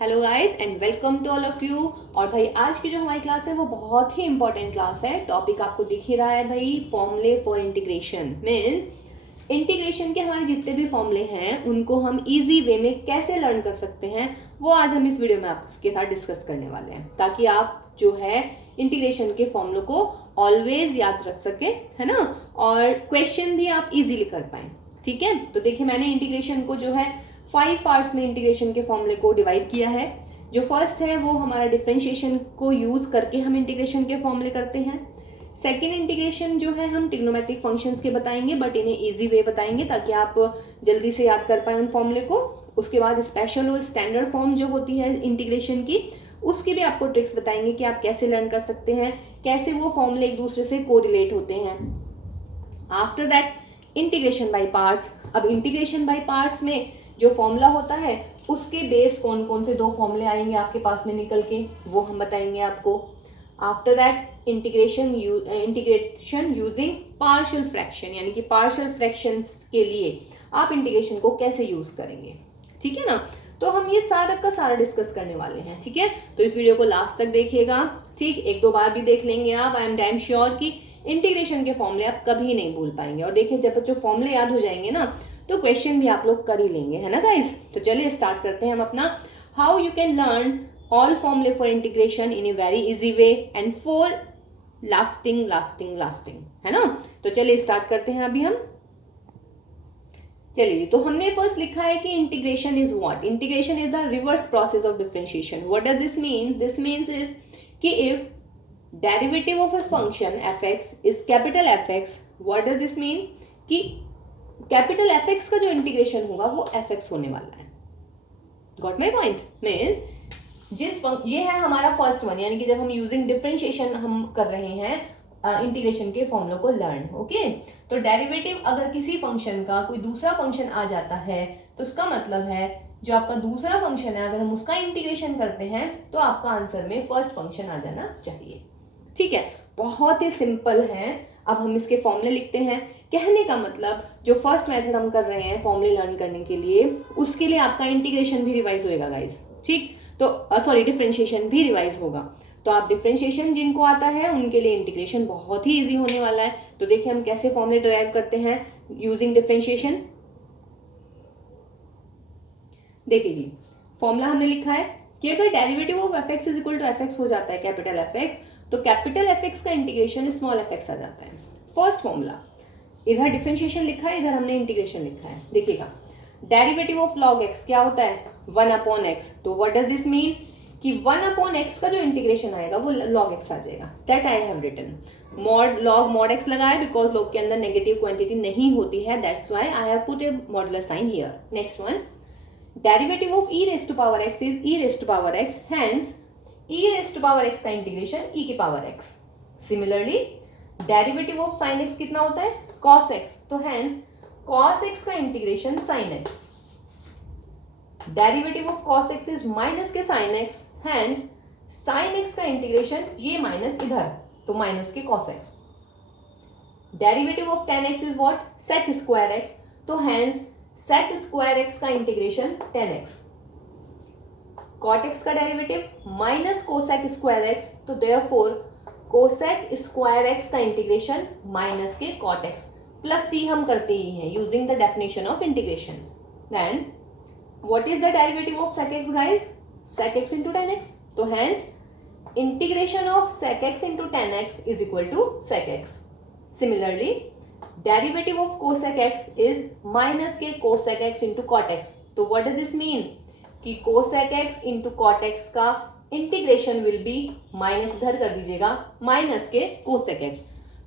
Hello guys and welcome to all of you. और भाई आज की जो हमारी क्लास है वो बहुत ही इंपॉर्टेंट क्लास है। टॉपिक आपको दिख ही रहा है भाई, फॉर्मूले फॉर इंटीग्रेशन। मीन्स इंटीग्रेशन के हमारे जितने भी फॉर्मूले हैं उनको हम इजी वे में कैसे लर्न कर सकते हैं वो आज हम इस वीडियो में आपके साथ डिस्कस करने वाले हैं, ताकि आप जो है इंटीग्रेशन के फॉर्मूलों को ऑलवेज याद रख सके, है ना, और क्वेश्चन भी आप इजीली कर पाएं। ठीक है, तो देखिए मैंने इंटीग्रेशन को जो है 5 पार्ट्स में इंटीग्रेशन के फॉर्मूले को डिवाइड किया है। जो फर्स्ट है वो हमारा डिफरेंशिएशन को यूज करके हम इंटीग्रेशन के फॉर्मूले करते हैं। सेकेंड इंटीग्रेशन जो है हम ट्रिग्नोमेट्रिक फंक्शंस के बताएंगे, बट इन्हें इजी वे बताएंगे ताकि आप जल्दी से याद कर पाए उन फॉर्मूले को। उसके बाद स्पेशल और स्टैंडर्ड फॉर्म जो होती है इंटीग्रेशन की, उसकी भी आपको ट्रिक्स बताएंगे कि आप कैसे लर्न कर सकते हैं, कैसे वो फॉर्मूले एक दूसरे से कोरिलेट होते हैं। After that integration by parts. अब इंटीग्रेशन बाय पार्ट्स में जो फॉर्मूला होता है उसके बेस कौन कौन से 2 फॉर्मूले आएंगे आपके पास में निकल के, वो हम बताएंगे आपको। After that integration using partial fraction, यानी कि पार्शियल फ्रैक्शंस के लिए आप इंटीग्रेशन को कैसे यूज करेंगे। ठीक है ना, तो हम ये सारा का सारा डिस्कस करने वाले हैं। ठीक है, तो इस वीडियो को लास्ट तक देखिएगा। ठीक, 1-2 बार भी देख लेंगे आप। आई एम डैम श्योर कि इंटीग्रेशन के फॉर्मूले आप कभी नहीं भूल पाएंगे। और देखिए जब बच्चों फॉर्मूले याद हो जाएंगे ना तो क्वेश्चन भी आप लोग कर ही लेंगे, है ना गाइस। तो चलिए स्टार्ट करते हैं हम अपना how you can learn all फॉर्मूले for integration in a very easy way and for lasting, है ना। तो चलिए स्टार्ट करते हैं अभी हम। चलिए, तो हमने फर्स्ट लिखा है कि integration is what. Integration is the reverse process of differentiation. What does this mean? This means is कि if derivative of a function F x is capital F X, what does this mean कि capital F x का जो integration होगा वो F x होने वाला है। Got my point? Means ये है हमारा फर्स्ट वन, यानी कि जब हम यूजिंग डिफरेंशिएशन हम कर रहे हैं इंटीग्रेशन के फॉर्मूलों को लर्न। ओके, तो डेरिवेटिव अगर किसी फंक्शन का कोई दूसरा फंक्शन आ जाता है तो उसका मतलब है जो आपका दूसरा फंक्शन है अगर हम उसका इंटीग्रेशन करते हैं तो आपका आंसर में फर्स्ट फंक्शन आ जाना चाहिए। ठीक है, बहुत ही सिंपल है। अब हम इसके फॉर्मूले लिखते हैं। कहने का मतलब जो फर्स्ट मेथड हम कर रहे हैं फॉर्मूले लर्न करने के लिए, उसके लिए आपका इंटीग्रेशन भी रिवाइज होएगा गाइस। ठीक, तो सॉरी डिफरेंशिएशन भी रिवाइज होगा। तो आप डिफरेंशिएशन जिनको आता है उनके लिए इंटीग्रेशन बहुत ही इजी होने वाला है। तो देखिए हम कैसे फॉर्मूले डिराइव करते हैं यूजिंग डिफरेंशिएशन। देखिए जी, फॉर्मूला हमने लिखा है कि अगर derivative of f x is equal to f x हो जाता है कैपिटल एफ एक्स, तो कैपिटल एफ एक्स का इंटीग्रेशन स्मॉल एफ एक्स आ जाता है। फर्स्ट फॉर्मूला, इधर डिफरेंशिएशन लिखा है, इधर हमने इंटीग्रेशन लिखा है। देखिएगा डेरिवेटिव ऑफ लॉग एक्स क्या होता है? 1/x। तो व्हाट डज दिस मीन कि 1/x का जो इंटीग्रेशन आएगा वो लॉग एक्स आ जाएगा। That I have written mod log mod x लगाया बिकॉज लॉग के अंदर नेगेटिव क्वांटिटी नहीं होती है, that's why I have put a modulus sign here. Next one, derivative of e raised to power x is e raised to power x, hence e raised to power x का integration e की power x। Similarly derivative of sin x कितना होता है? cos x, तो hence cos x का integration sin x। Derivative of cos x is minus के sin x, hence sin x का integration ये माइनस इधर, तो माइनस के cos x। Derivative of tan x is what? sec square x, तो hence sec square x का integration 10x। cot x का derivative minus cosec square x, तो therefore cosec square x का integration minus के cot x। Plus c हम करते ही हैं using the definition of integration. Then what is the derivative of sec x guys? sec x into 10x, तो hence integration of sec x into 10x is equal to sec x। Similarly derivative of cosec x is minus के cosec x into cot x, तो what does this mean कि cosec x into cot x का integration will be minus, इधर कर दीजिएगा, minus के cosec x।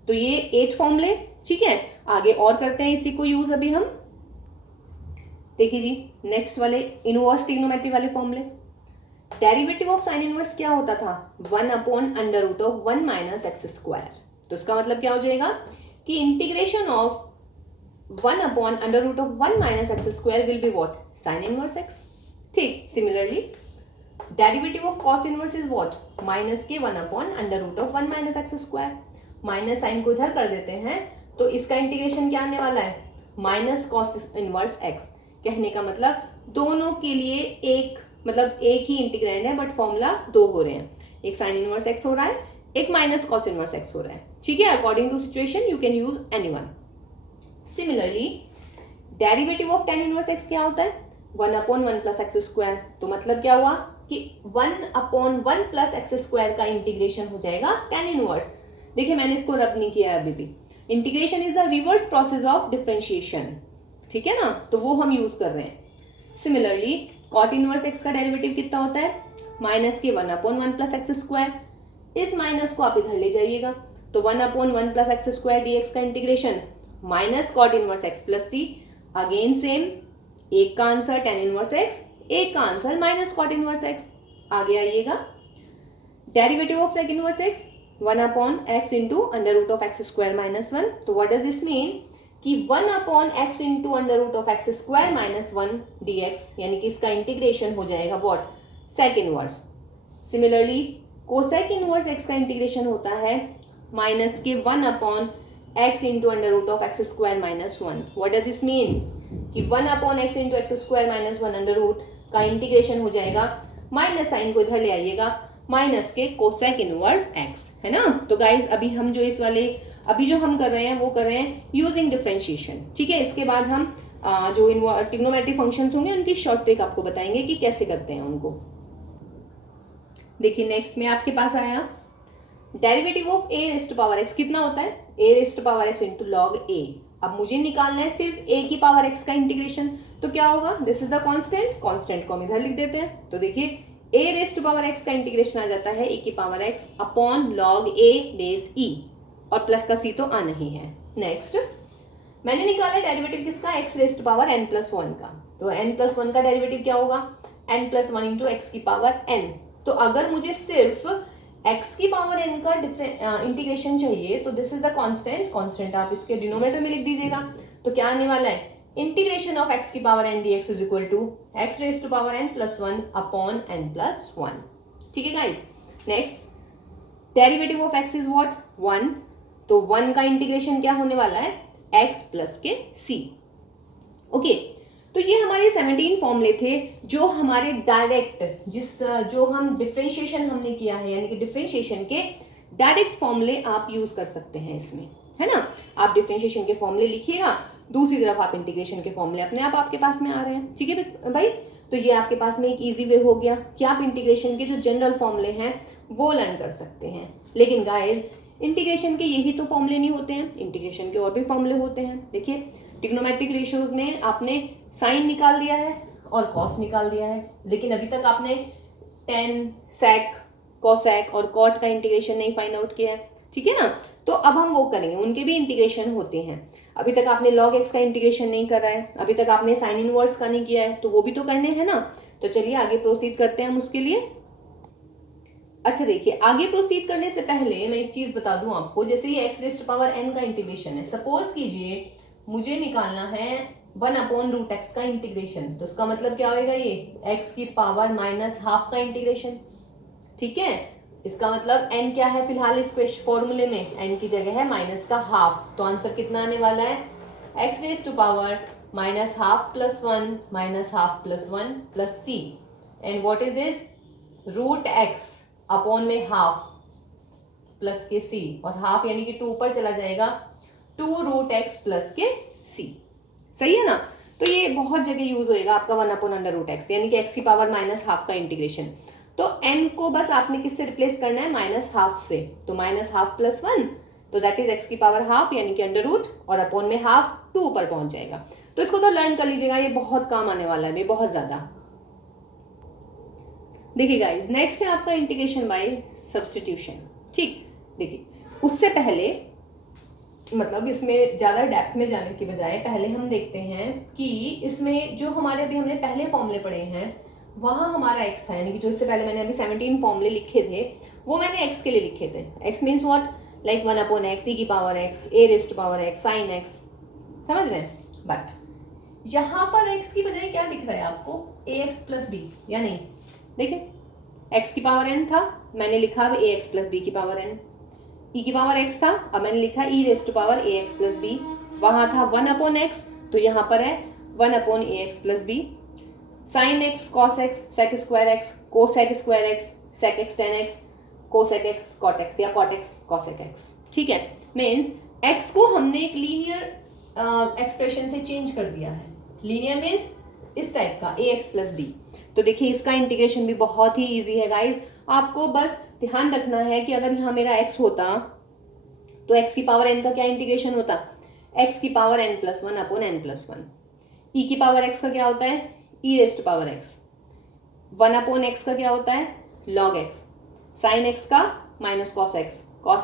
तो ये 8 फॉर्मूले। ठीक है, आगे और करते हैं इसी को यूज अभी हम। देखिए जी, नेक्स्ट वाले इनवर्स ट्रिग्नोमेट्री वाले फॉर्मूले। डेरिवेटिव ऑफ साइन इनवर्स क्या होता था? 1/√1 माइनस एक्स स्क्वायर। तो इसका मतलब क्या हो जाएगा कि integration of 1/√1 minus x square will be what? Sine inverse X. ठीक, similarly derivative of cos inverse is what? Minus के 1/√1 minus x square. Minus sine को इधर कर देते हैं तो इसका इंटीग्रेशन क्या आने वाला है? Minus cos inverse x. कहने का मतलब दोनों के लिए एक मतलब एक ही इंटीग्रैंड है बट फॉर्मूला दो हो रहे हैं, एक साइन इनवर्स एक्स हो रहा है, एक माइनस कॉस इनवर्स एक्स हो रहा है, ठीक है। According to situation you can use anyone. Similarly derivative of tan inverse x क्या होता है, 1/1 प्लस एक्स स्क्वायर। तो मतलब क्या हुआ कि 1/1 प्लस एक्स स्क्वायर का इंटीग्रेशन हो जाएगा टेन इनवर्स। देखिए मैंने इसको रब नहीं किया अभी भी। Integration is the reverse process of differentiation, ठीक है ना, तो वो हम यूज कर रहे हैं। सिमिलरली कॉट इनवर्स एक्स का डेरिवेटिव कितना होता है, माइनस के 1/1 प्लस एक्स स्क्वायर। इस माइनस को आप इधर ले जाइएगा, तो 1/1 प्लस एक्स स्क्वायर डीएक्स का integration minus cot inverse X plus C. Again same, एक का आंसर टेन इनवर्स एक्स, एक का answer minus cot inverse X. आगे आइएगा, derivative of sec inverse X 1/x into under root of x square minus 1। तो what does this mean कि 1/x into under root of x square minus 1 dx, यानी कि इसका integration हो जाएगा what, sec inverse. Similarly cosec inverse x का integration होता है माइनस के 1/x into under root of x square minus 1। What does this mean कि 1/x into x square minus 1 under root का इंटीग्रेशन हो जाएगा, माइनस साइन को इधर ले आइएगा, माइनस के कोसेक इनवर्स एक्स, है ना। तो गाइज अभी हम जो इस वाले अभी जो हम कर रहे हैं वो कर रहे हैं यूजिंग डिफरेंशिएशन, ठीक है। इसके बाद हम जो ट्रिग्नोमेट्रिक फंक्शंस होंगे उनकी शॉर्ट ट्रिक आपको बताएंगे कि कैसे करते हैं उनको। देखिए नेक्स्ट में आपके पास आया derivative of a raised power X कितना होता है, a raised power X into log a. अब मुझे निकालना है सिर्फ ए की पावर एक्स का इंटीग्रेशन, तो क्या होगा, this is the constant, constant को हम इधर लिख देते हैं। तो देखिए ए रेस्ट पावर एक्स का इंटीग्रेशन आ जाता है ए की पावर एक्स अपॉन लॉग ए बेस ई, और प्लस का सी तो आना ही है। नेक्स्ट मैंने निकाला डेरिवेटिव किसका, x raised power N plus 1 का। तो एन प्लस 1 का डेरिवेटिव क्या होगा, एन प्लस 1 इंटू एक्स की पावर एन। तो अगर मुझे सिर्फ x की पावर n का इंटीग्रेशन चाहिए तो this is the constant, constant आप इसके डिनोमिनेटर में लिख दीजिएगा। तो क्या आने वाला है, इंटीग्रेशन ऑफ x की power n dx is equal to x raise to power n plus 1 upon n plus 1, ठीक है guys. Next derivative of x is what 1, तो 1 का इंटीग्रेशन क्या होने वाला है, x प्लस के c, ओके। तो ये हमारे 17 फॉर्मूले थे जो हमारे डायरेक्ट जो हम डिफरेंशिएशन हमने किया है, यानी कि डिफरेंशिएशन के डायरेक्ट फॉर्मूले आप यूज कर सकते हैं इसमें, है ना। आप डिफरेंशिएशन के फॉर्मूले लिखिएगा, दूसरी तरफ आप इंटीग्रेशन के फॉर्मूले अपने आप आपके पास में आ रहे हैं, ठीक है भाई। तो ये आपके पास में एक ईजी वे हो गया कि आप इंटीग्रेशन के जो जनरल फॉर्मूले हैं वो लर्न कर सकते हैं। लेकिन गाइस इंटीग्रेशन के यही तो फॉर्मूले नहीं होते हैं, इंटीग्रेशन के और भी फॉर्मूले होते हैं। देखिए ट्रिग्नोमेट्रिक रेशियोज में आपने साइन निकाल दिया है और कॉस निकाल दिया है, लेकिन अभी तक आपने टेन, सेक, कोसेक और कॉट का इंटीग्रेशन नहीं फाइंड आउट किया है, ठीक है ना। तो अब हम वो करेंगे, उनके भी इंटीग्रेशन होते हैं। अभी तक आपने लॉग एक्स का इंटीग्रेशन नहीं करा है, अभी तक आपने साइन इनवर्स का नहीं किया है, तो वो भी तो करने हैं ना। तो चलिए आगे प्रोसीड करते हैं हम उसके लिए। अच्छा देखिए, आगे प्रोसीड करने से पहले मैं एक चीज बता दूं आपको, जैसे ये x raised to power n का इंटीग्रेशन है, सपोज कीजिए मुझे निकालना है 1/√x का इंटीग्रेशन, तो इसका मतलब क्या होगा, ये x की पावर माइनस हाफ का इंटीग्रेशन, ठीक है। इसका मतलब n क्या है फिलहाल इस फॉर्मूले में, n की जगह है माइनस का हाफ, तो आंसर कितना आने वाला है, x raised to power minus half plus 1 minus half plus 1 plus c, and what is this, √x upon में हाफ प्लस के c, और हाफ यानी कि 2 ऊपर चला जाएगा, 2√x प्लस के c, सही है ना। तो ये बहुत जगह यूज होएगा आपका 1/√x, यानी कि x की पावर माइनस हाफ का इंटीग्रेशन। तो n को बस आपने किससे रिप्लेस करना है, माइनस हाफ से, तो माइनस हाफ प्लस 1, तो दैट इज x की पावर हाफ यानी कि अंडर रूट, और अपॉन में हाफ 2 ऊपर पहुंच जाएगा। तो इसको तो लर्न कर लीजिएगा, ये बहुत काम आने वाला है, ये बहुत ज्यादा। देखिए गाइस, नेक्स्ट है आपका इंटीग्रेशन बाय सब्स्टिट्यूशन, ठीक। देखिए उससे पहले, मतलब इसमें ज़्यादा डेप्थ में जाने की बजाय पहले हम देखते हैं कि इसमें जो हमारे अभी हमने पहले फॉर्मूले पढ़े हैं वहाँ हमारा x था, यानी कि जो इससे पहले मैंने अभी 17 फॉर्मूले लिखे थे वो मैंने x के लिए लिखे थे। x means what, like 1/x, e की power x, a raised to power x, sin x, समझ रहे हैं। बट यहाँ पर x की बजाय क्या दिख रहा है आपको, ax प्लस b, या नहीं। देखिए x की पावर n था, मैंने लिखा अब ax प्लस b की पावर n, e की पावर x था, अब मैंने लिखा e raised to power ax plus b, वहाँ था 1/x, तो यहाँ पर है 1/ax plus b। Sine x cos x sec square x cosec square x sec x tan x cosec x cot x या कॉट एक्स कोसेक एक्स। ठीक है, means x को हमने एक लीनियर एक्सप्रेशन से चेंज कर दिया है। लीनियर मीन्स इस टाइप का ए एक्स प्लस बी। तो देखिए इसका इंटीग्रेशन भी बहुत ही इजी है गाइज। आपको बस ध्यान रखना है कि अगर यहाँ मेरा एक्स होता तो एक्स की पावर एन का क्या इंटीग्रेशन होता, एक्स की power N plus one upon N plus one. E की पावर एक्स का क्या होता है, E raised power X. One upon X का क्या होता है, लॉग एक्स। साइन एक्स का माइनस कॉस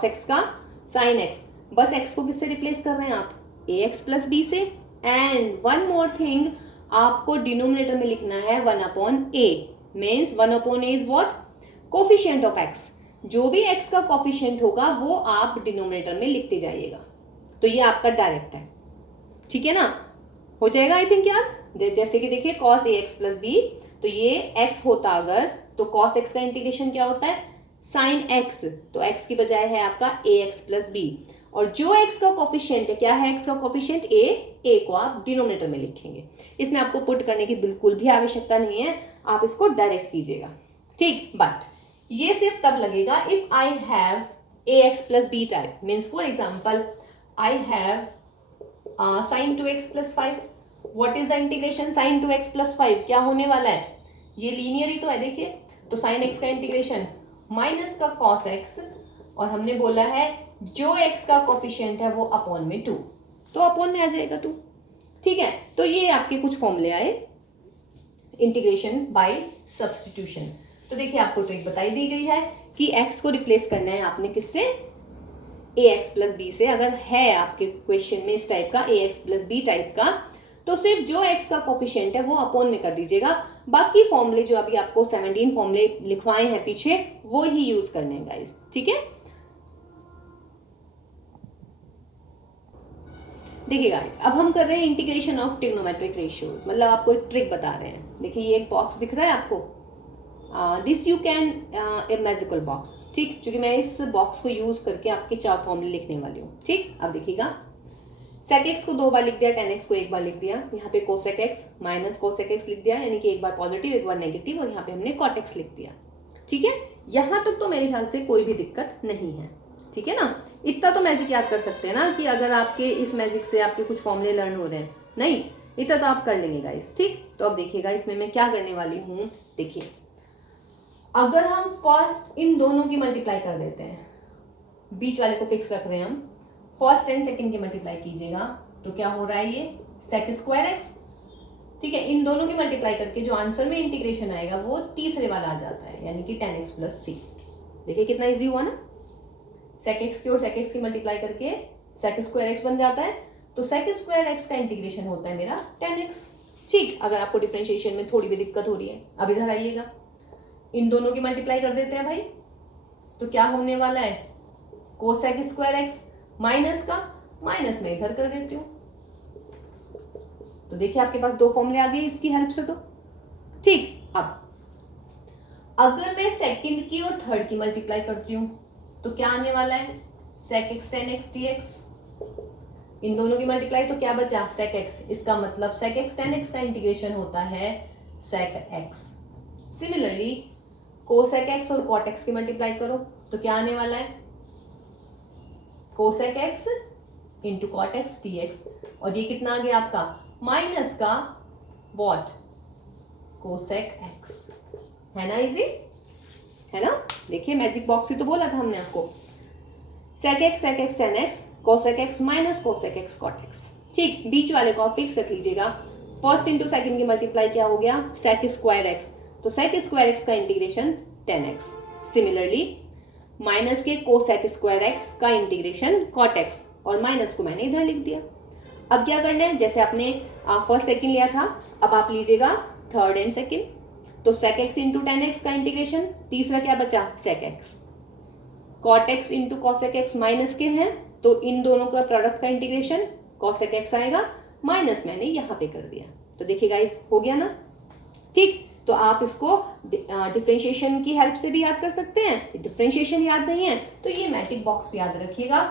एक्स का साइन एक्स। बस एक्स को किससे रिप्लेस कर रहे हैं आप, ए एक्स प्लस बी से। एंड वन मोर थिंग, आपको डिनोमिनेटर में लिखना है one upon A. Means one upon A is what, coefficient of x. जो भी एक्स का कोफिशिएंट होगा वो आप डिनोमिनेटर में लिखते जाइएगा। तो ये आपका डायरेक्ट है, ठीक है ना, हो जाएगा आई थिंक याद। जैसे कि देखिए cos A x plus B, तो ये एक्स होता अगर तो कॉस एक्स का इंटीग्रेशन क्या होता है, साइन एक्स। तो एक्स की बजाय है आपका ए एक्स प्लस बी। और जो एक्स का कोफिशिएंट है, क्या है एक्स का कोफिशिएंट, ए को आप डिनोमिनेटर में लिखेंगे। इसमें आपको पुट करने की बिल्कुल भी आवश्यकता नहीं है, आप इसको डायरेक्ट कीजिएगा। ठीक, बट ये सिर्फ तब लगेगा if I have a x plus b type. Means for example I have sine 2x plus 5। What is the integration sine 2x plus 5, क्या होने वाला है, ये लीनियर ही तो है। देखिए तो साइन एक्स का इंटीग्रेशन माइनस का कॉस एक्स, और हमने बोला है जो एक्स का कोफिशिएंट है वो अपॉन में 2, तो अपॉन में आ जाएगा 2। ठीक है, तो ये आपके कुछ फॉर्मूले आए इंटीग्रेशन बाय सब्स्टिट्यूशन। तो देखिए आपको ट्रिक बताई दी गई है कि एक्स को रिप्लेस करना है आपने किससे, ए एक्स प्लस बी से। अगर है आपके क्वेश्चन में इस टाइप का ए एक्स प्लस बी टाइप का, तो सिर्फ जो एक्स का कोफिशिएंट है वो अपॉन में कर दीजिएगा। बाकी फॉर्मूले जो अभी आपको 17 फॉर्मूले लिखवाए हैं पीछे, वो ही यूज करने हैं गाइस। ठीक है, देखिए गाइस अब हम कर रहे हैं इंटीग्रेशन ऑफ ट्रिग्नोमेट्रिक रेशियोज, मतलब आपको एक ट्रिक बता रहे हैं। देखिए ये एक बॉक्स दिख रहा है आपको, this you can a magical box. ठीक, क्योंकि मैं इस बॉक्स को यूज करके आपके 4 फॉर्मूले लिखने वाली हूँ। ठीक, अब देखिएगा सेक एक्स को 2 बार लिख दिया, टेन एक्स को 1 बार लिख दिया, यहाँ पे cosec x minus cosec x लिख दिया, यानी कि 1 बार पॉजिटिव 1 बार नेगेटिव, और यहाँ पे हमने कॉट एक्स लिख दिया। ठीक है, यहाँ तक तो मेरे ख्याल से कोई भी दिक्कत नहीं है। ठीक है ना, इतना तो मैजिक याद कर सकते हैं ना, कि अगर आपके इस मैजिक से आपके कुछ फॉर्मूले लर्न हो रहे हैं, नहीं इतना तो आप कर लेंगे गाइस। ठीक, तो अब देखिएगा इसमें मैं क्या करने वाली हूँ। देखिए अगर हम फर्स्ट इन दोनों की मल्टीप्लाई कर देते हैं, बीच वाले को फिक्स रख रहे हैं हम, फर्स्ट एंड सेकंड की मल्टीप्लाई कीजिएगा, तो क्या हो रहा है ये सेक स्क्वायर एक्स। ठीक है, इन दोनों की मल्टीप्लाई करके जो आंसर में इंटीग्रेशन आएगा वो तीसरे वाला आ जाता है, यानी कि 10x प्लस 3। देखिए कितना इजी हुआ ना, सेक एक्स की और सेक एक्स की मल्टीप्लाई करके सेक स्क्वायर एक्स बन जाता है, तो सेक स्क्वायर एक्स का इंटीग्रेशन होता है मेरा 10x। ठीक, अगर आपको डिफरेंशिएशन में थोड़ी भी दिक्कत हो रही है, अब इधर आइएगा, इन दोनों की मल्टीप्लाई कर देते हैं भाई, तो क्या होने वाला है कोसेक स्क्वायर एक्स, माइनस का माइनस में इधर कर देती हूँ। तो देखिए आपके पास 2 फॉर्मूले आ गए इसकी हेल्प से। तो ठीक, अब अगर मैं सेकंड की और थर्ड की मल्टीप्लाई करती हूँ तो क्या आने वाला है, सेक एक्स 10x dx। इन दोनों की मल्टीप्लाई तो क्या बचा, सेक एक्स। इसका मतलब सेक एक्स 10x का इंटीग्रेशन होता है sec x. Similarly cosec x और कॉट एक्स की मल्टीप्लाई करो तो क्या आने वाला है, cosec x into cot x dx। और ये कितना आ गया आपका, माइनस का वॉट, कोसेक एक्स। है ना इजी, है ना। देखिए मैजिक बॉक्स ही तो बोला था हमने आपको, sec x 10x cosec x minus cosec x cot x. ठीक, बीच वाले को आप फिक्स रख लीजिएगा। फर्स्ट इंटू सेकंड की मल्टीप्लाई क्या हो गया, सेक स्क्वायर एक्स, तो सेक स्क्वायर एक्स का इंटीग्रेशन 10x। सिमिलरली माइनस के कोसेक स्क्वायर एक्स का इंटीग्रेशन कॉट एक्स, और माइनस को मैंने इधर लिख दिया। अब क्या करना है, जैसे आपने फर्स्ट सेकंड लिया था, अब आप लीजिएगा थर्ड एंड सेकंड। तो सेक एक्स इंटू 10x का इंटीग्रेशन, तीसरा क्या बचा, sec x. Cot x into cosec x minus के हैं, तो इन दोनों का प्रोडक्ट का इंटीग्रेशन कोसेक एक्स आएगा, माइनस मैंने यहाँ पे कर दिया। तो देखिए गाइस हो गया ना। ठीक, तो आप इसको डिफरेंशिएशन की हेल्प से भी याद कर सकते हैं। डिफरेंशिएशन याद नहीं है तो ये मैजिक बॉक्स याद रखिएगा।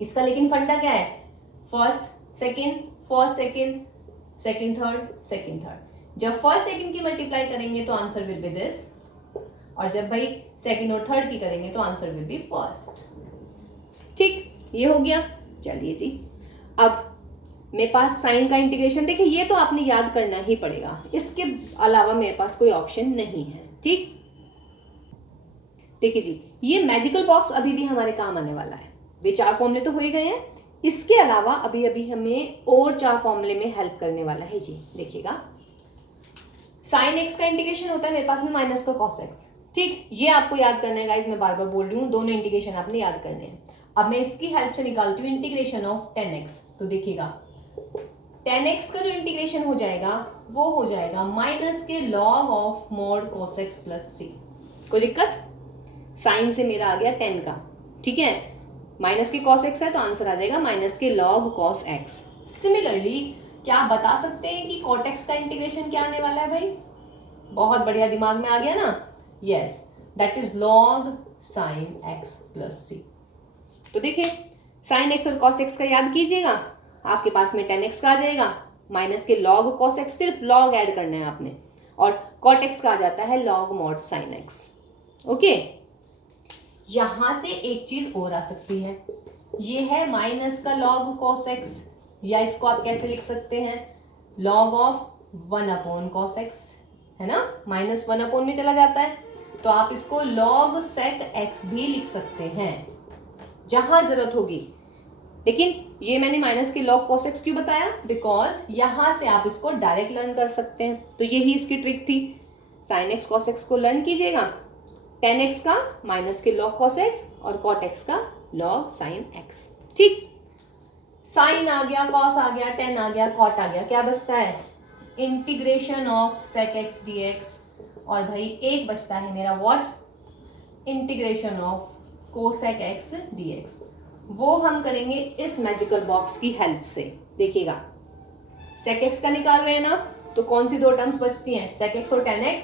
इसका लेकिन फंडा क्या है, first second, first second, second third, second third. जब फर्स्ट सेकंड की मल्टीप्लाई करेंगे तो आंसर विल बी दिस, और जब भाई सेकंड और थर्ड की करेंगे तो आंसर विल बी फर्स्ट। ठीक, ये हो गया। चलिए जी, अब मेरे पास साइन का इंटीग्रेशन, देखिए ये तो आपने याद करना ही पड़ेगा, इसके अलावा मेरे पास कोई ऑप्शन नहीं है। ठीक, देखिए जी, ये मैजिकल बॉक्स अभी भी हमारे काम आने वाला है। वे 4 फॉर्मूले तो हो ही गए हैं, इसके अलावा अभी अभी हमें और 4 फॉर्मूले में हेल्प करने वाला है जी। देखिएगा, साइन एक्स का इंटीग्रेशन होता है मेरे पास में माइनस का कॉस एक्स। ठीक, ये आपको याद करना है गाइस, मैं बार बार बोल रही हूँ, दोनों इंटीग्रेशन आपने याद करने हैं। अब मैं इसकी हेल्प से निकालती हूँ इंटीग्रेशन ऑफ 10x। तो देखिएगा 10x का जो इंटीग्रेशन हो जाएगा वो हो जाएगा माइनस के log of mod cos x plus C. कोई दिक्कत? साइन से मेरा आ गया 10 का, ठीक है, माइनस के cos x है तो आंसर आ जाएगा माइनस के log cos x। सिमिलरली क्या आप बता सकते हैं कि cot x का इंटीग्रेशन क्या आने वाला है भाई? बहुत बढ़िया, दिमाग में आ गया ना? Yes, that is log sin x plus C. तो देखिए sin x और cos x का याद कीजिएगा, आपके पास में 10x का आ जाएगा, माइनस के log cos x, सिर्फ log ऐड करना है आपने, और cot x का आ जाता है log mod sin x। Okay, यहां से एक चीज और आ सकती है, ये है माइनस का log cos x, या इसको आप कैसे लिख सकते हैं, log of 1 upon cos x, है ना, माइनस 1 अपॉन में चला जाता है, तो आप इसको log sec x भी लिख सकते हैं जहां जरूरत होगी। लेकिन ये मैंने माइनस के log cos x क्यों बताया, बिकॉज यहां से आप इसको डायरेक्ट लर्न कर सकते हैं, तो यही इसकी ट्रिक थी। sin x cos x को लर्न कीजिएगा, 10x का माइनस के log cos x और cot x का log sin x। ठीक, साइन आ गया, cos आ गया, 10 आ गया, cot आ गया, क्या बचता है, integration of sec x dx, और भाई एक बचता है मेरा what, integration of cosec x dx। वो हम करेंगे इस मैजिकल बॉक्स की हेल्प से। देखिएगा, sec x का निकाल रहे हैं ना, तो कौन सी दो टर्म्स बचती हैं, sec x और tan x,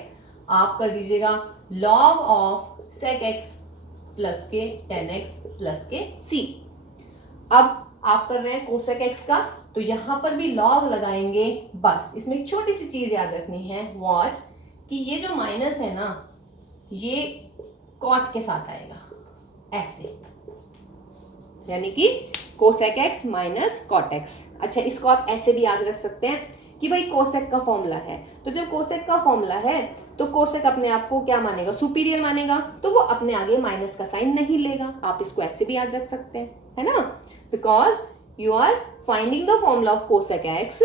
आप कर दीजिएगा log of sec x plus के tan x प्लस के c। अब आप कर रहे हैं cosec x का, तो यहां पर भी log लगाएंगे। बस इसमें एक छोटी सी चीज याद रखनी है, व्हाट, कि ये जो माइनस है ना, ये cot के साथ आएगा ऐसे, यानी कि cosec x minus cot x। अच्छा, इसको आप ऐसे भी याद रख सकते हैं कि भाई cosec का फॉर्मूला है, तो जब cosec का फॉर्मूला है तो cosec अपने आप को क्या मानेगा, सुपीरियर मानेगा, तो वो अपने आगे माइनस का साइन नहीं लेगा। आप इसको ऐसे भी याद रख सकते हैं, है ना, because you are finding the formula of cosec x।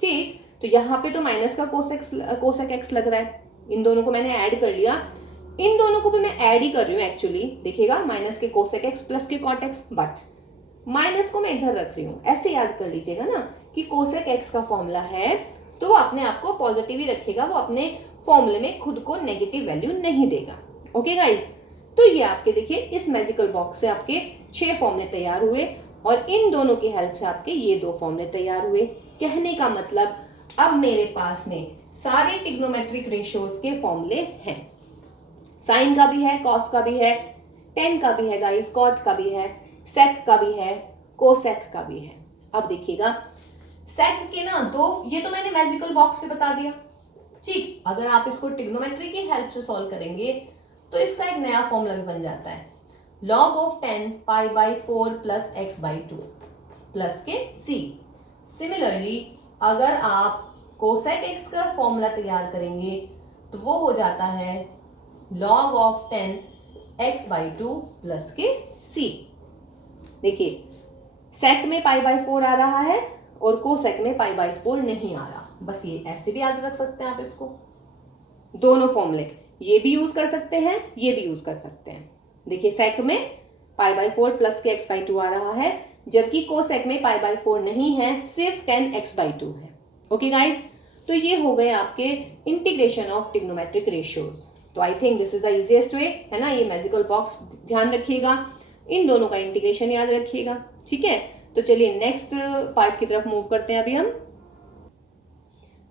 ठीक, तो यहाँ पे तो माइनस का cosec x लग रहा है, इन दोनों को मैंने ऐड कर लिया, इन दोनों को भी मैं ऐड ही कर रही हूँ एक्चुअली। देखिएगा, माइनस के cosec x प्लस के cot x, बट माइनस को मैं इधर रख रही हूँ, ऐसे याद कर लीजिएगा ना कि cosec x का फॉर्मूला है तो वो अपने आप को पॉजिटिव ही रखेगा, वो अपने फॉर्मूले में खुद को नेगेटिव वैल्यू नहीं देगा। ओके गाइज, तो ये आपके देखिए इस मैजिकल बॉक्स से आपके 6 फॉर्मूले तैयार हुए, और इन दोनों की हेल्प से आपके ये 2 फॉर्मूले तैयार हुए। कहने का मतलब अब मेरे पास में सारे ट्रिग्नोमेट्रिक रेशियोज के फॉर्मूले हैं, साइन का भी है, कॉस का भी है, टेन का भी है गाइस, कॉट का भी है, सेक का भी है, कोसेक का भी है। अब देखिएगा, सेक के ना 2, ये तो मैंने मैजिकल बॉक्स से बता दिया। ठीक, अगर आप इसको ट्रिग्नोमेट्री की हेल्प से सॉल्व करेंगे तो इसका एक नया फॉर्मूला भी बन जाता है, log of 10 pi by 4 plus x by 2 plus के c। सिमिलरली अगर आप कोसेक x का फॉर्मूला तैयार करेंगे तो वो हो जाता है log of 10 x by 2 plus के c। देखिए, सेक में पाई बाई 4 आ रहा है और कोसेक में पाई बाई 4 नहीं आ रहा, बस ये ऐसे भी याद रख सकते हैं आप इसको। दोनों फॉर्मूले ये भी यूज कर सकते हैं, ये भी यूज कर सकते हैं। देखिए, सेक में पाई बाई 4 प्लस के x बाई 2 आ रहा है, जबकि कोसेक में पाई बाई 4 नहीं है, सिर्फ 10x बाई 2 है। ओके गाइज, तो ये हो गए आपके इंटीग्रेशन ऑफ ट्रिग्नोमेट्रिक रेशियोज। तो I think this is the easiest way, है ना। ये मैजिकल बॉक्स ध्यान रखिएगा, इन दोनों का इंटीग्रेशन याद रखिएगा, ठीक है। तो चलिए नेक्स्ट पार्ट की तरफ मूव करते हैं अभी हम।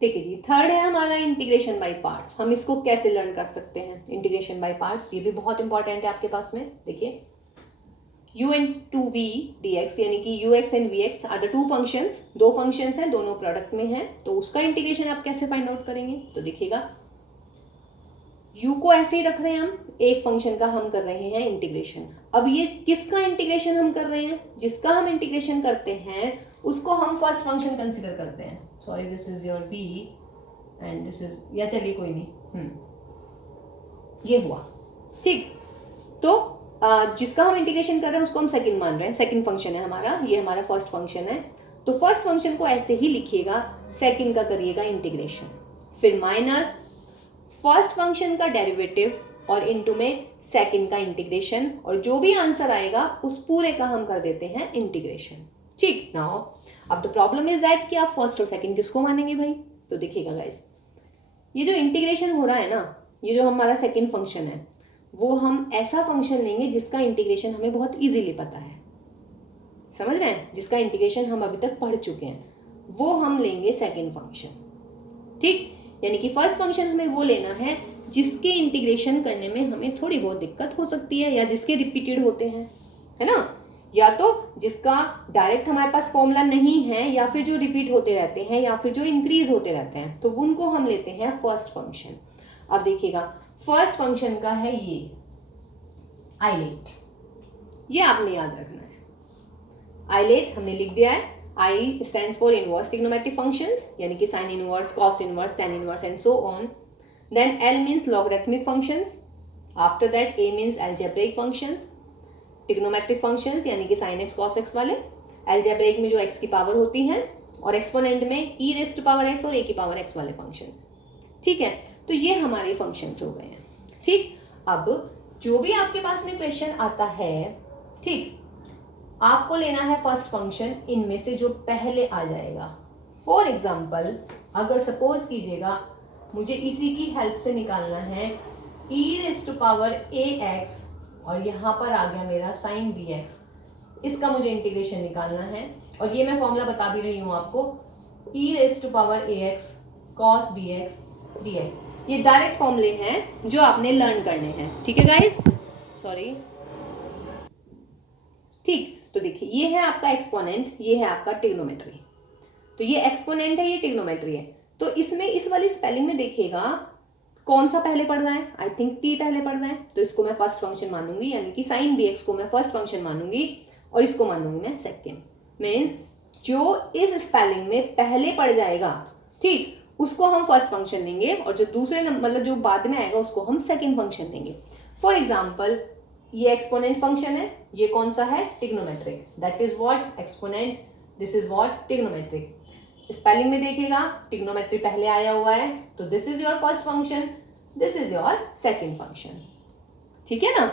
देखिए जी, थर्ड है हमारा इंटीग्रेशन बाय पार्ट्स। हम इसको कैसे लर्न कर सकते हैं, इंटीग्रेशन बाय पार्ट्स, ये भी बहुत इंपॉर्टेंट है आपके पास में। देखिए, u into v dx यानी कि ux and vx are the two functions, दो फंक्शंस हैं, दोनों प्रोडक्ट में हैं, तो उसका इंटीग्रेशन आप कैसे फाइंड आउट करेंगे? तो देखिएगा u को ऐसे ही रख रहे हैं हम, एक फंक्शन का हम कर रहे हैं इंटीग्रेशन। अब ये किसका इंटीग्रेशन हम कर रहे हैं? जिसका हम इंटीग्रेशन करते हैं उसको हम फर्स्ट फंक्शन कंसिडर करते हैं। Sorry this is your v and this is, या चलिए कोई नहीं, ये हुआ ठीक। तो जिसका हम इंटीग्रेशन कर रहे हैं उसको हम सेकंड मान रहे हैं, सेकंड फंक्शन है हमारा, ये हमारा फर्स्ट फंक्शन है। तो फर्स्ट फंक्शन को ऐसे ही लिखिएगा, सेकंड का करिएगा इंटीग्रेशन, फिर माइनस फर्स्ट फंक्शन का डेरिवेटिव और इनटू में सेकंड का इंटीग्रेशन, और जो भी आंसर आएगा उस पूरे का हम कर देते हैं इंटीग्रेशन। ठीक। नाउ अब द प्रॉब्लम इज दैट कि आप फर्स्ट और सेकंड किसको मानेंगे भाई? तो देखिएगा गाइस, ये जो इंटीग्रेशन हो रहा है ना, ये जो हमारा सेकंड फंक्शन है, वो हम ऐसा फंक्शन लेंगे जिसका इंटीग्रेशन हमें बहुत इजीली पता है, समझ रहे हैं? जिसका इंटीग्रेशन हम अभी तक पढ़ चुके हैं, वो हम लेंगे सेकंड फंक्शन। ठीक, यानी कि फर्स्ट फंक्शन हमें वो लेना है जिसके इंटीग्रेशन करने में हमें थोड़ी बहुत दिक्कत हो सकती है, या जिसके रिपीटेड होते हैं, है ना, या तो जिसका डायरेक्ट हमारे पास फॉर्मूला नहीं है, या फिर जो रिपीट होते रहते हैं, या फिर जो इंक्रीज होते रहते हैं, तो उनको हम लेते हैं फर्स्ट फंक्शन। अब देखिएगा फर्स्ट फंक्शन का है ये आइलेट, ये आपने याद रखना है। आइलेट हमने लिख दिया है, I stands for inverse trigonometric functions, यानी कि sine inverse, cos inverse, tan inverse and so on. Then L means logarithmic functions, after that A means algebraic functions, trigonometric functions यानी कि साइन एक्स कॉस एक्स वाले, algebraic में जो x की power होती है, और एक्सपोनेंट में e raise to power x और ए की पावर एक्स वाले फंक्शन। ठीक है, तो ये हमारे फंक्शंस हो गए हैं। ठीक, अब जो भी आपके पास में क्वेश्चन आता है, ठीक, आपको लेना है फर्स्ट फंक्शन इनमें से जो पहले आ जाएगा। फॉर एग्जाम्पल अगर सपोज कीजिएगा मुझे इसी की हेल्प से निकालना है ई raise to power A x, और यहाँ पर आ गया मेरा साइन बी एक्स, इसका मुझे इंटीग्रेशन निकालना है, और ये मैं फॉर्मूला बता भी रही हूँ आपको, e raise to power A x cos B x d x. ये डायरेक्ट फॉर्मूले हैं जो आपने लर्न करने हैं। ठीक है गाइस, सॉरी। ठीक, तो देखिए ये है आपका एक्सपोनेंट, ये है आपका ट्रिग्नोमेट्री। तो ये एक्सपोनेंट है, ये ट्रिग्नोमेट्री है। तो इसमें इस वाली स्पेलिंग में देखिएगा कौन सा पहले पढ़ रहा है? आई थिंक टी पहले पढ़ रहा है, तो इसको मैं फर्स्ट फंक्शन मानूंगी, यानी कि साइन बी एक्स को मैं फर्स्ट फंक्शन मानूंगी और इसको मानूंगी मैं सेकेंड। मीन जो इस स्पेलिंग में पहले पढ़ जाएगा, ठीक, उसको हम फर्स्ट फंक्शन लेंगे, और जो दूसरे नंबर मतलब जो बाद में आएगा उसको हम सेकेंड फंक्शन लेंगे। फॉर एग्जाम्पल ये एक्सपोनेंट फंक्शन है, ये कौन सा है? Trigonometric, that is what exponent, this is what trigonometric. Spelling में देखिएगा ट्रिग्नोमेट्री पहले आया हुआ है, तो this is your first function, this is your second function. ठीक है ना?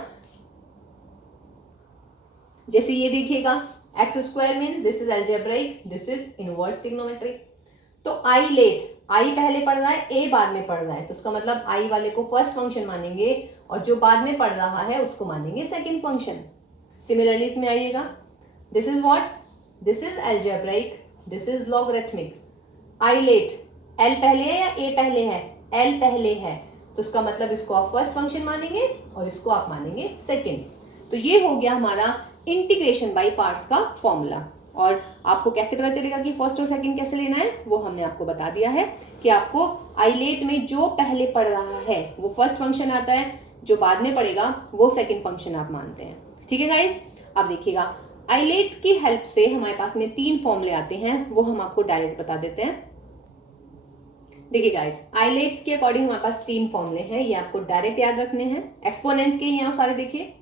जैसे ये देखिएगा x square mean this is algebraic, this is inverse trigonometric. तो आई लेट, आई पहले पढ़ रहा है, ए बाद में पढ़ रहा है, तो उसका मतलब आई वाले को फर्स्ट फंक्शन मानेंगे और जो बाद में पढ़ रहा है उसको मानेंगे सेकेंड फंक्शन। सिमिलरली इसमें आइएगा, this is what, this is algebraic, this is logarithmic. I let, L पहले है या ए पहले है? एल पहले है, तो उसका मतलब इसको आप फर्स्ट फंक्शन मानेंगे और इसको आप मानेंगे सेकेंड। तो ये हो गया हमारा इंटीग्रेशन बाय पार्ट्स का फॉर्मूला। और आपको कैसे पता चलेगा कि फर्स्ट और सेकंड कैसे लेना है, वो हमने आपको बता दिया है कि आपको आइलेट में जो पहले पढ़ रहा है वो फर्स्ट फंक्शन आता है, जो बाद में पढ़ेगा वो सेकंड फंक्शन आप मानते हैं। ठीक है गाइस, अब देखिएगा आइलेट की हेल्प से हमारे पास में 3 फॉर्मूले आते हैं, वो हम आपको डायरेक्ट बता देते हैं। देखिए गाइस, आइलेट के अकॉर्डिंग हमारे पास 3 फॉर्मूले हैं, ये आपको डायरेक्ट याद रखने हैं। एक्सपोनेंट के यहाँ सारे देखिए,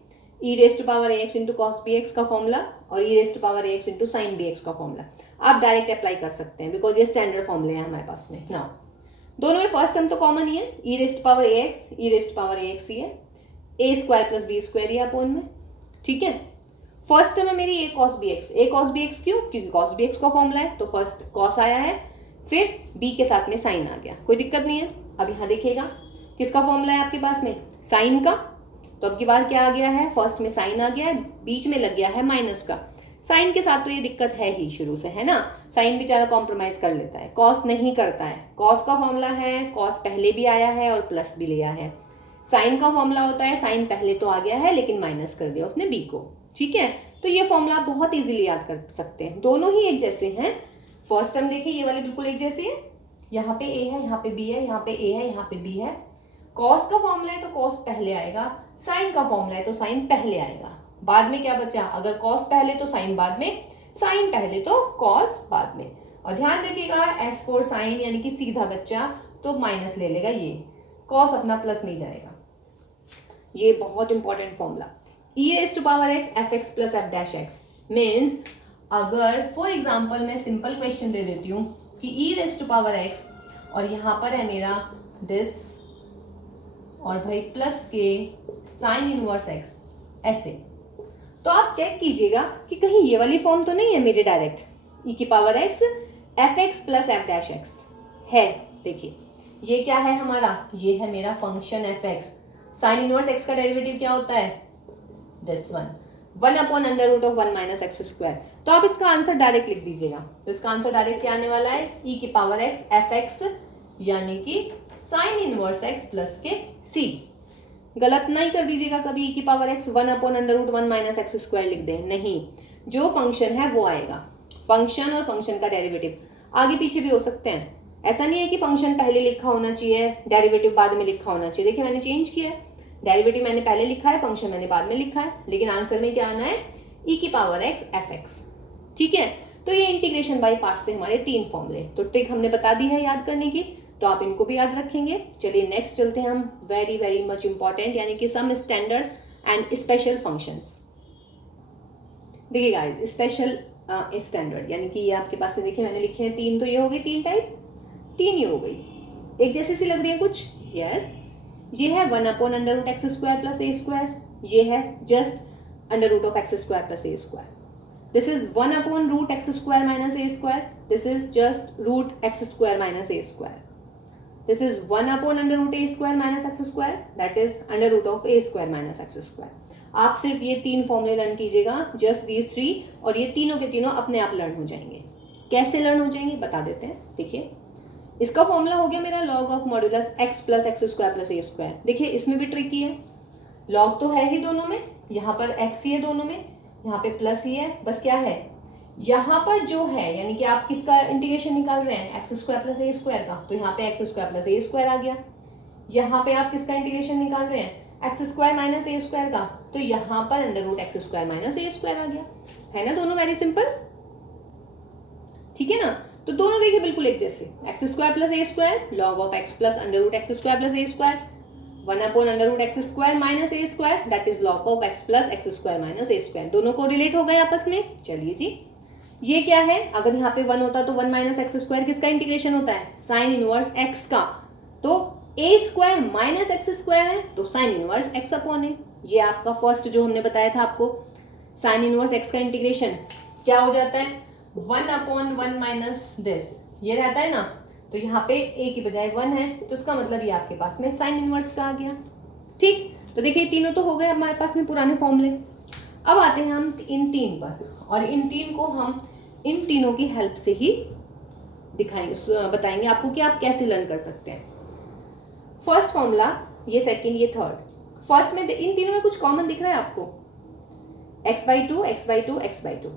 e raise to power A x into cos B x का फॉर्मूला और e raise to power A x into sine b x का फॉर्मूला आप डायरेक्ट अप्लाई कर सकते हैं, बिकॉज ये स्टैंडर्ड फॉर्मूले हैं हमारे पास में। नाउ दोनों में फर्स्ट टर्म तो कॉमन ही है, ई raise to power A X, E raise to power A X ही है, A square plus B square ही अपोन में। ठीक है, फर्स्ट टर्म है मेरी A cos B X. A cos B X क्यों? क्योंकि कॉस बी एक्स का फॉर्मूला है, तो फर्स्ट कॉस आया है, फिर बी के साथ में साइन आ गया, कोई दिक्कत नहीं है। अब यहाँ देखिएगा किसका फॉर्मूला है आपके पास में? साइन का। तो अब की बार क्या आ गया है? फर्स्ट में साइन आ गया है, बीच में लग गया है माइनस का। साइन के साथ तो ये दिक्कत है ही शुरू से, है ना, साइन बेचारा कॉम्प्रोमाइज कर लेता है, कॉस नहीं करता है। कॉस का फॉर्मूला है, कॉस पहले भी आया है और प्लस भी लिया है। साइन का फॉर्मूला होता है, साइन पहले तो आ गया है लेकिन माइनस कर दिया उसने बी को। ठीक है, तो ये फॉर्मूला आप बहुत इजीली याद कर सकते हैं, दोनों ही एक जैसे हैं। फर्स्ट टर्म देखिए ये वाली बिल्कुल एक जैसी है, यहाँ पे ए है, यहाँ पे बी है, यहाँ पे ए है, यहाँ पे बी है। कॉस का फॉर्मूला है तो कॉस पहले आएगा, साइन का फॉर्मूला है तो साइन पहले आएगा, बाद में क्या बचा, अगर कॉस पहले तो साइन बाद में, साइन पहले तो कॉस बाद में। और ध्यान रखिएगा एस फोर साइन यानी कि सीधा बच्चा तो माइनस ले लेगा, ये कॉस अपना प्लस में जाएगा। ये बहुत important formula, e raised to power x fx plus f dash x means अगर फॉर एग्जाम्पल मैं सिंपल क्वेश्चन दे देती हूँ कि e raised to power x और यहाँ पर है मेरा दिस और भाई प्लस के साइन इनवर्स x ऐसे, तो आप चेक कीजिएगा कि कहीं ये वाली फॉर्म तो नहीं है मेरे डायरेक्ट e की power x fx plus f dash x है। देखिए ये क्या है हमारा, ये है मेरा function fx, sine inverse x का डेरिवेटिव क्या होता है, this one upon under root of 1 minus x square. तो आप इसका आंसर डायरेक्ट लिख दीजिएगा, तो इसका आंसर डायरेक्ट क्या आने वाला है, e की पावर x एफ एक्स यानी कि साइन इनवर्स x प्लस के c। गलत नहीं कर दीजिएगा कभी e की power x 1 upon under root 1 minus x square लिख दें, नहीं, जो फंक्शन है वो आएगा, फंक्शन और फंक्शन का डेरिवेटिव आगे पीछे भी हो सकते हैं, ऐसा नहीं है कि फंक्शन पहले लिखा होना चाहिए डेरिवेटिव बाद में लिखा होना चाहिए। देखिए मैंने चेंज किया है, डेरिवेटिव मैंने पहले लिखा है, फंक्शन मैंने बाद में लिखा है, लेकिन आंसर में क्या आना है, e की पावर x एफ एक्स। ठीक है, तो ये इंटीग्रेशन बाय पार्ट से हमारे 3 फॉर्मूले, तो ट्रिक हमने बता दी है याद करने की, तो आप इनको भी याद रखेंगे। चलिए नेक्स्ट चलते हैं हम, वेरी वेरी मच इंपॉर्टेंट यानी कि some standard and special functions. देखिए गाइस स्पेशल स्टैंडर्ड यानी कि ये आपके पास है, देखिए मैंने लिखे हैं 3, तो ये हो गई 3 टाइप, 3 ये हो गई, एक जैसी सी लग रही है कुछ, यस। ये है 1 upon under root x square plus ए स्क्वायर, ये है just under root of x square plus A square. This is 1 upon root x square minus A square, this is just root x square minus A square. This is 1 upon under root A square minus x square, that is under root of A square minus x square. आप सिर्फ ये 3 फॉर्मूले learn कीजिएगा, just these 3, और ये तीनों के तीनों अपने आप लर्न हो जाएंगे। कैसे लर्न हो जाएंगे बता देते हैं। देखिए इसका फॉर्मूला हो गया मेरा log of modulus x plus x square plus A square. देखिए इसमें भी ट्रिक ही है, लॉग तो है ही दोनों में, यहाँ पर x ही है दोनों में, यहाँ पे प्लस ही है, बस क्या है यहाँ पर जो है यानी कि आप किसका इंटीग्रेशन निकाल रहे हैं, एक्स स्क्वायर प्लस ए स्क्वायर का, तो यहाँ पे एक्स स्क्वायर प्लस ए स्क्वायर आ गया। यहाँ पे आप किसका इंटीग्रेशन निकाल रहे हैं, एक्स स्क्वायर माइनस ए स्क्वायर का, तो यहाँ पर under root x square minus ए स्क्वायर आ गया, है ना, दोनों वेरी सिंपल। ठीक है ना, तो दोनों देखिए बिल्कुल एक जैसे, x square plus A square log of x plus under root x square plus A square, 1 upon under root x square minus A square, that is log of x plus x square minus A square. दोनों को relate हो गए आपस में। चलिए जी ये क्या है, अगर यहाँ पे 1 होता तो 1 माइनस एक्स स्क्वायर किसका इंटीग्रेशन होता है, साइन इनवर्स एक्स का, तो ए स्क्वायर माइनस एक्स स्क्वायर है तो साइन इनवर्स एक्स अपॉन है। ये आपका फर्स्ट जो हमने बताया था आपको, साइन इनवर्स एक्स का इंटीग्रेशन क्या हो जाता है, 1 अपॉन 1 माइनस दिस, ये रहता है ना, तो यहाँ पे ए की बजाय 1 है, तो इसका मतलब ये आपके पास में साइन इनवर्स का आ गया। ठीक, तो देखिए तीनों तो हो गए हमारे पास में पुराने फॉर्मूले। अब आते हैं हम इन 3 पर, और इन 3 को हम इन तीनों की हेल्प से ही दिखाएंगे, बताएंगे आपको कि आप कैसे लर्न कर सकते हैं। फर्स्ट फॉर्मूला, ये सेकंड, ये थर्ड। फर्स्ट में इन तीनों में कुछ कॉमन दिख रहा है आपको, x/2 x/2 x/2,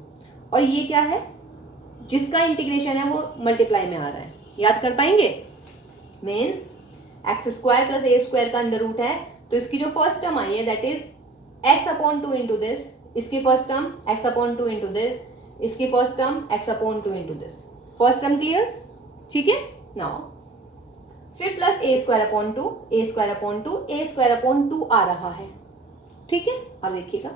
और ये क्या है, जिसका इंटीग्रेशन है वो मल्टीप्लाई में आ रहा है, याद कर पाएंगे, मीन्स एक्स स्क्वायर प्लस ए स्क्वायर का अंडर रूट है, तो इसकी जो फर्स्ट टर्म आई है that is X upon 2 into this, इसकी first term X upon 2 into this, इसकी first term X upon 2 into this. First term clear, ठीक है। नाउ फिर plus A square upon 2, A square upon 2, A square upon 2 आ रहा है, ठीक है। अब देखिएगा,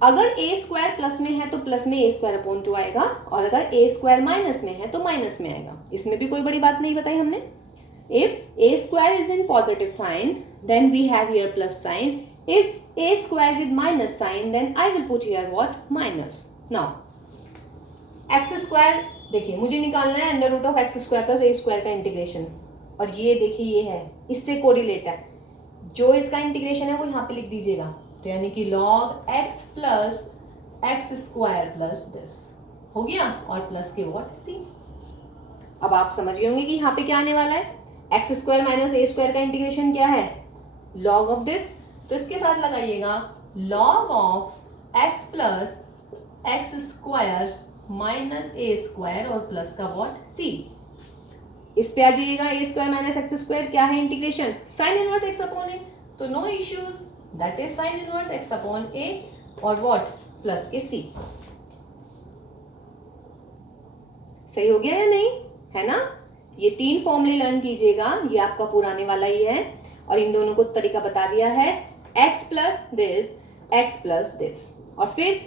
अगर ए स्क्वायर प्लस में है तो प्लस में ए स्क्वायर अपॉन 2 आएगा, और अगर ए स्क्वायर माइनस में है तो माइनस में आएगा। इसमें भी कोई बड़ी बात नहीं बताई हमने। If a square is in positive sign then we have here plus sign, if a square with minus sign then I will put here what, minus. Now x square, देखिए मुझे निकालना है under root of x square plus A square का integration, और ये देखिए ये है, इससे कोरिलेट है, जो इसका इंटीग्रेशन है वो यहाँ पे लिख दीजिएगा, तो यानी कि log x plus x square plus this हो गया, और प्लस के व्हाट, सी। अब आप समझ गए होंगे कि यहाँ पे क्या आने वाला है, एक्स स्क्वायर माइनस ए स्क्वायर का इंटीग्रेशन क्या है, लॉग ऑफ दिस, तो इसके साथ लगाइएगा log of x plus x square minus A square और प्लस का व्हाट सी। इस पे आ जाइएगा, A square minus x square क्या है integration, sine inverse X upon A, तो no issues, that is sine inverse X upon A और व्हाट प्लस के सी। सही हो गया या नहीं, है ना। ये 3 फॉर्मूले लर्न कीजिएगा, ये आपका पुराने वाला ही है और इन दोनों को तरीका बता दिया है, x plus this, x plus this, और फिर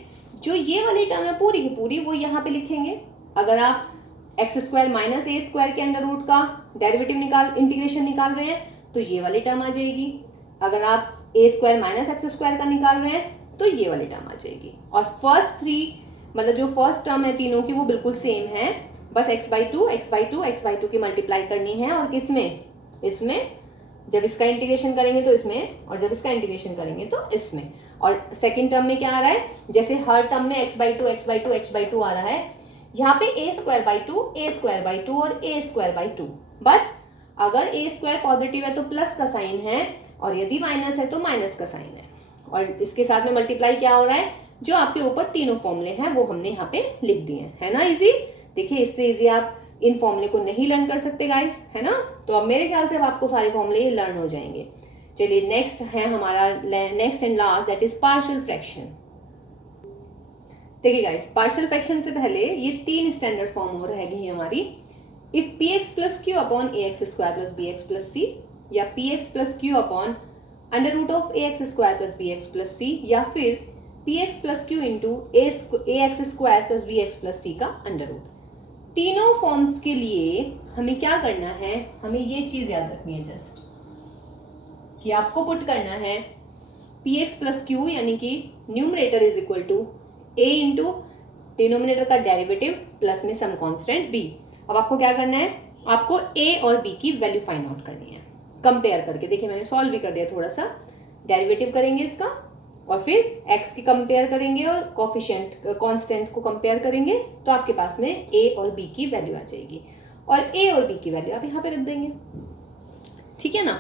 जो ये वाली टर्म है पूरी की पूरी वो यहाँ पे लिखेंगे। अगर आप एक्स स्क्वायर माइनस ए स्क्वायर के अंडर रूट का डेरिवेटिव इंटीग्रेशन निकाल रहे हैं तो ये वाली टर्म आ जाएगी। अगर आप ए स्क्वायर माइनस एक्स स्क्वायर का निकाल रहे हैं तो ये वाली टर्म आ जाएगी। और फर्स्ट 3 मतलब जो फर्स्ट टर्म है तीनों की वो बिल्कुल सेम है, बस x/2 की मल्टीप्लाई करनी है और किसमें, इसमें। जब इसका इंटीग्रेशन करेंगे तो इसमें और जब इसका इंटीग्रेशन करेंगे तो इसमें। और सेकंड टर्म में क्या आ रहा है, जैसे हर टर्म में x/2 आ रहा है, यहाँ पे a² और a²/2। बट अगर a² पॉजिटिव है तो प्लस का साइन है और यदि माइनस है तो माइनस का साइन है। और इसके साथ में मल्टीप्लाई क्या हो रहा है, जो आपके ऊपर तीनों फॉर्मूले हैं वो हमने यहाँ पे लिख दिए हैं, है ना। इजी, देखिए इससे इजी आप इन फॉर्मूले को नहीं लर्न कर सकते गाइस, है ना। तो अब मेरे ख्याल से अब आपको सारे फॉर्मूले लर्न हो जाएंगे। चलिए नेक्स्ट है हमारा, next and last, that is partial fraction. देखिए गाइस, पार्शियल फ्रैक्शन से पहले ये 3 स्टैंडर्ड फॉर्म हो रहेगी हमारी। If px plus q upon ax square plus bx plus c, या px plus q upon under root of ax square plus bx plus c, या फिर px plus q into ax square plus bx plus c का under root. तीनों forms के लिए हमें क्या करना है, हमें ये चीज याद रखनी है जस्ट कि आपको पुट करना है px प्लस क्यू यानी कि numerator is equal to a into denominator का डेरिवेटिव प्लस में सम कांस्टेंट b। अब आपको क्या करना है, आपको a और b की वैल्यू फाइंड आउट करनी है कंपेयर करके। देखिए मैंने सॉल्व भी कर दिया थोड़ा सा, डेरिवेटिव करेंगे इसका और फिर x की कंपेयर करेंगे और कोफिशिएंट कांस्टेंट को कंपेयर करेंगे तो आपके पास में a और b की वैल्यू आ जाएगी और a और b की वैल्यू आप यहाँ पे रख देंगे, ठीक है ना।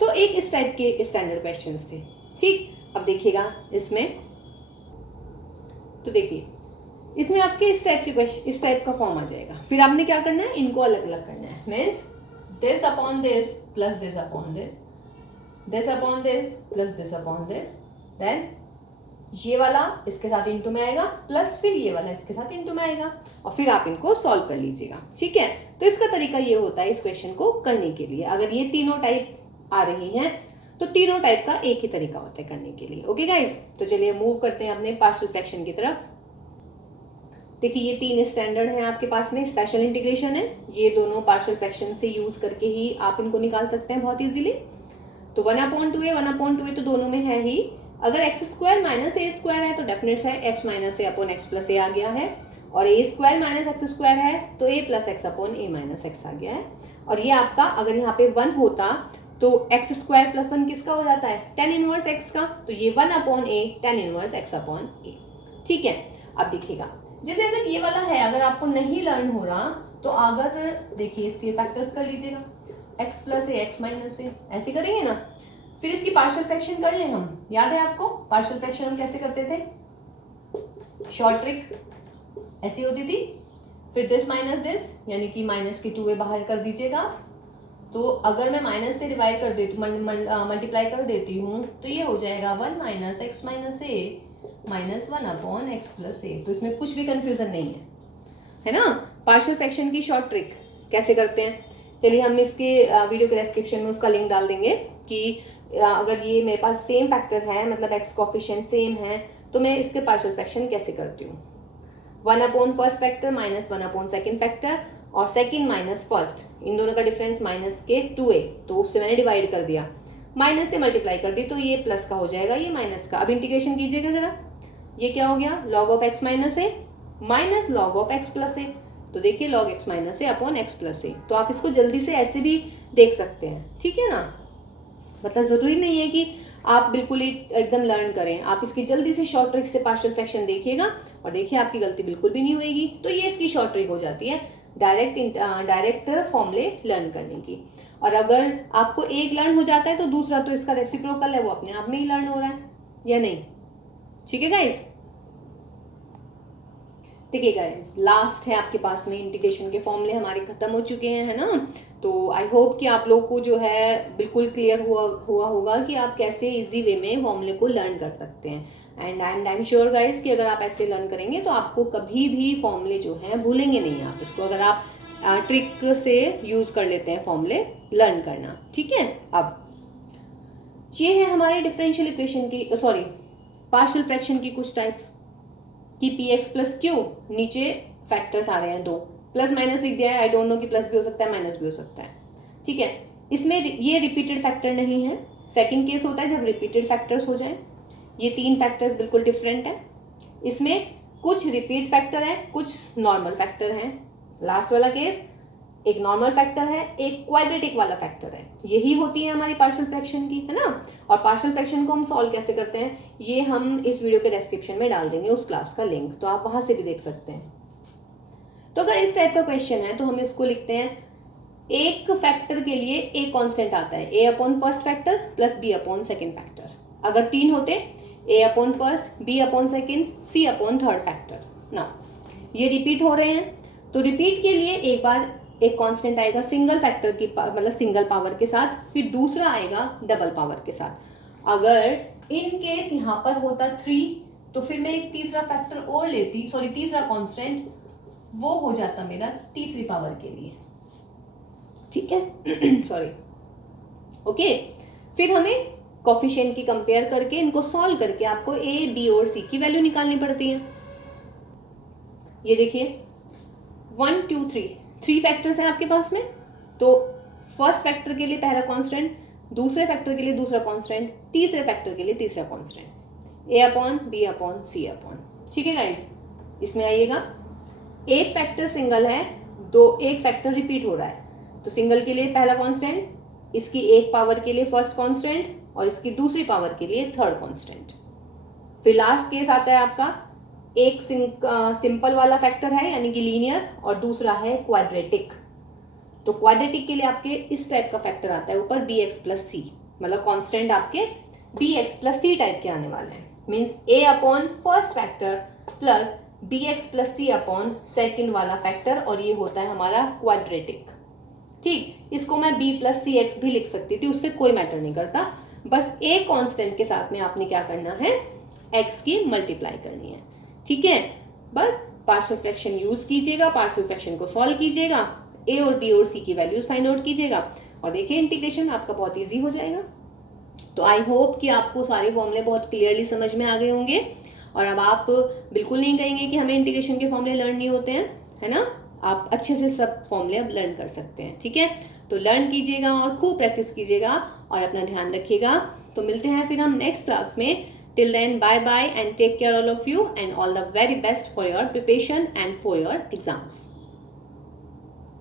तो एक इस टाइप के स्टैंडर्ड क्वेश्चंस थे, ठीक। अब देखिएगा इसमें, तो देखिए इसमें आपके इस टाइप के क्वेश्चन, इस टाइप का फॉर्म आ जाएगा। फिर आपने क्या करना है, इनको अलग अलग करना है, means this upon this plus this upon this, this upon this plus this upon this, then ये वाला इसके साथ इंटू में आएगा प्लस फिर ये वाला इसके साथ इंटू में आएगा और फिर आप इनको सॉल्व कर लीजिएगा, ठीक है। तो इसका तरीका ये होता है इस क्वेश्चन को करने के लिए। अगर ये तीनों टाइप आ रही हैं तो तीनों टाइप का एक ही तरीका होता है करने के लिए, ओके गाइज। तो चलिए मूव करते हैं अपने पार्शियल फ्रैक्शन की तरफ। देखिए ये 3 स्टैंडर्ड हैं आपके पास में, स्पेशल इंटीग्रेशन है, ये दोनों पार्शियल फ्रैक्शन से यूज करके ही आप इनको निकाल सकते हैं बहुत इजीली। तो 1/2 1/2 तो दोनों में है ही। अगर एक्स स्क्वायर माइनस ए स्क्वायर है तो डेफिनेट है x minus A upon X plus ए आ गया है, और ए स्क्वायर माइनस एक्स स्क्वायर है तो ए प्लस एक्स अपॉन ए माइनस एक्स आ गया है। और ये आपका अगर यहाँ पे 1 होता तो एक्स स्क्वायर प्लस 1 किसका हो जाता है, tan इनवर्स एक्स का, तो ये 1/a tan inverse X upon A, ठीक है। अब देखिएगा जैसे अगर ये वाला है, अगर आपको नहीं लर्न हो रहा तो अगर देखिए इसके फैक्टर्स कर लीजिएगा, x प्लस ए एक्स माइनस ए, ऐसे करेंगे ना। फिर इसकी पार्शियल फ्रैक्शन कर लें हम, याद है आपको पार्शियल फ्रैक्शन हम कैसे करते थे, शॉर्ट ट्रिक ऐसी होती थी। फिर दिस माइनस दिस यानी कि माइनस के 2a बाहर कर दीजिएगा। तो अगर मैं माइनस से डिवाइड कर देती मल्टीप्लाई कर देती हूँ तो ये हो जाएगा 1 minus x minus A minus 1 upon X plus A. तो इसमें कुछ भी कंफ्यूजन नहीं है ना। पार्शियल फ्रैक्शन की शॉर्ट ट्रिक कैसे करते हैं, चलिए हम इसके वीडियो के डिस्क्रिप्शन में उसका लिंक डाल देंगे कि अगर ये मेरे पास सेम फैक्टर है, मतलब एक्स कोफिशिएंट सेम है, तो मैं इसके पार्शियल फ्रैक्शन कैसे करती हूँ। 1 upon first factor minus 1 upon second factor और सेकेंड माइनस फर्स्ट, इन दोनों का डिफरेंस माइनस के 2a, तो उससे मैंने डिवाइड कर दिया, माइनस से मल्टीप्लाई कर दी तो ये प्लस का हो जाएगा, ये माइनस का। अब इंटीग्रेशन कीजिएगा जरा, ये क्या हो गया, log of X minus A minus log of x plus A. तो देखिए log X minus A upon X plus A. तो आप इसको जल्दी से ऐसे भी देख सकते हैं, ठीक है ना। मतलब जरूरी नहीं है कि आप बिल्कुल ही एकदम लर्न करें, आप इसकी जल्दी से शॉर्ट ट्रिक से पार्शियल फ्रैक्शन देखिएगा और देखिए आपकी गलती बिल्कुल भी नहीं होगी। तो ये इसकी शॉर्ट ट्रिक हो जाती है डायरेक्ट फॉर्मूले लर्न करने की। और अगर आपको एक लर्न हो जाता है तो दूसरा तो इसका रेसिप्रोकल है, वो अपने आप में ही लर्न हो रहा है या नहीं, ठीक है गाइस। ठीक है गाइस, लास्ट है आपके पास में इंटीग्रेशन के फॉर्मूले हमारे खत्म हो चुके हैं, है ना। तो आई होप कि आप लोग को जो है बिल्कुल क्लियर हुआ होगा कि आप कैसे इजी वे में फॉर्मूले को लर्न कर सकते हैं। And I am sure guys कि अगर आप ऐसे लर्न करेंगे तो आपको कभी भी फॉर्मूले जो हैं भूलेंगे नहीं आप इसको, अगर आप ट्रिक से यूज़ कर लेते हैं फॉर्मूले लर्न करना, ठीक है। अब ये है हमारे डिफरेंशियल इक्वेशन की, सॉरी पार्शियल फ्रैक्शन की कुछ टाइप्स कि पी एक्स प्लस क्यू, नीचे फैक्टर्स आ रहे हैं 2, प्लस माइनस लिख दिया है, आई डोंट नो कि प्लस भी हो सकता है माइनस भी हो सकता है, ठीक है। इसमें ये रिपीटेड फैक्टर नहीं है। सेकंड केस होता है जब रिपीटेड फैक्टर्स हो जाएं, ये 3 फैक्टर्स बिल्कुल डिफरेंट है। इसमें कुछ रिपीट फैक्टर है, कुछ नॉर्मल फैक्टर हैं। लास्ट वाला केस एक नॉर्मल फैक्टर है, एक क्वाड्रेटिक वाला फैक्टर है। यही होती है हमारी पार्शियल फ्रैक्शन की, है ना। और पार्शियल फ्रैक्शन को हम सॉल्व कैसे करते हैं ये हम इस वीडियो के डिस्क्रिप्शन में डाल देंगे उस क्लास का लिंक, तो आप वहां से भी देख सकते हैं। तो अगर इस टाइप का क्वेश्चन है तो हम इसको लिखते हैं, एक फैक्टर के लिए ए कांस्टेंट आता है, A upon first factor plus B upon second factor. अगर 3 होते, A upon first, B upon second, C upon third factor. ना ये रिपीट हो रहे हैं, तो रिपीट के लिए एक बार एक कांस्टेंट आएगा सिंगल फैक्टर की मतलब सिंगल पावर के साथ, फिर दूसरा आएगा डबल पावर के साथ। अगर इन केस यहाँ पर होता 3 तो फिर मैं एक तीसरा फैक्टर और लेती, सॉरी तीसरा कांस्टेंट, वो हो जाता मेरा तीसरी पावर के लिए, ठीक है। Sorry, okay. फिर हमें कोफिशिएंट की कंपेयर करके इनको सॉल्व करके आपको ए, बी और सी की वैल्यू निकालनी पड़ती है। ये देखिए 1 2 3 फैक्टर्स हैं आपके पास में, तो फर्स्ट फैक्टर के लिए पहला कांस्टेंट, दूसरे फैक्टर के लिए दूसरा कांस्टेंट, तीसरे फैक्टर के लिए तीसरा कांस्टेंट, ए अपॉन बी अपॉन सी अपॉन, ठीक है गाइस। इसमें आइएगा, एक फैक्टर सिंगल है, एक फैक्टर रिपीट हो रहा है, तो सिंगल के लिए पहला कांस्टेंट, इसकी एक पावर के लिए फर्स्ट कांस्टेंट और इसकी दूसरी पावर के लिए थर्ड कांस्टेंट। फिर लास्ट केस आता है आपका, एक सिंपल वाला फैक्टर है यानी कि लीनियर और दूसरा है क्वाड्रेटिक। तो क्वाड्रेटिक के लिए आपके इस टाइप का फैक्टर आता है ऊपर बी एक्स प्लस सी, मतलब कांस्टेंट आपके B X plus C type के आने वाले हैं। Means A upon first factor plus B X plus C upon second वाला फैक्टर, और ये होता है हमारा क्वाड्रेटिक, ठीक। इसको मैं बी प्लस सी एक्स भी लिख सकती थी, उससे कोई मैटर नहीं करता, बस ए कांस्टेंट के साथ में आपने क्या करना है, एक्स की मल्टीप्लाई करनी है, ठीक है। बस पार्शियल फ्रैक्शन यूज कीजिएगा, पार्शियल फ्रैक्शन को सॉल्व कीजिएगा, ए और बी और सी की वैल्यूज फाइंड आउट कीजिएगा और देखिए इंटीग्रेशन आपका बहुत इजी हो जाएगा। तो आई होप कि आपको सारे फॉर्मूले बहुत क्लियरली समझ में आ गए होंगे और अब आप बिल्कुल नहीं कहेंगे कि हमें इंटीग्रेशन के फॉर्मूले लर्न नहीं होते हैं, है ना। आप अच्छे से सब फॉर्मूले अब लर्न कर सकते हैं, ठीक है। तो लर्न कीजिएगा और खूब प्रैक्टिस कीजिएगा और अपना ध्यान रखिएगा। तो मिलते हैं फिर हम नेक्स्ट क्लास में। Till then, bye bye and take care all of you and all the very best for your preparation and for your exams.